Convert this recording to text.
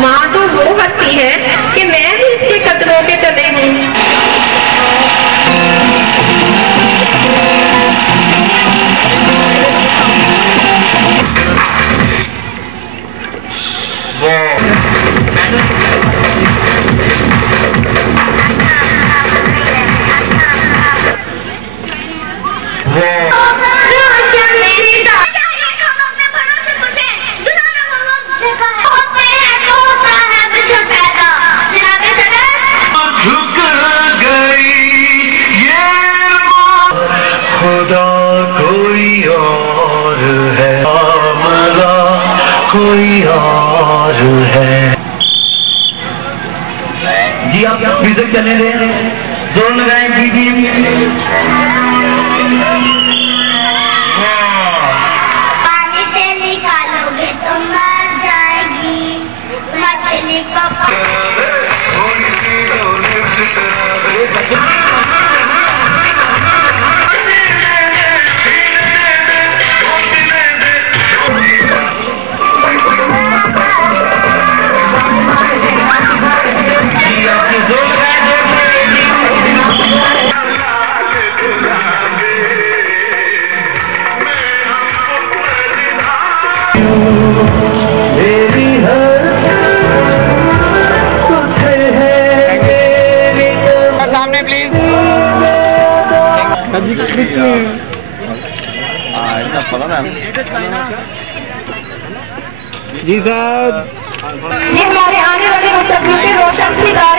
माँ तो वो हस्ती है कि मैं भी इसके कदमों के तले हूँ। कोई और है। जी आप म्यूजिक चलने दें, जोर लगाएं बीजीएम। पानी से निकालोगे तो मर जाएगी मछली को। सामने प्लीज। जी सर, ये हमारे आने वाले मुस्तकबिल के रोशन सितारे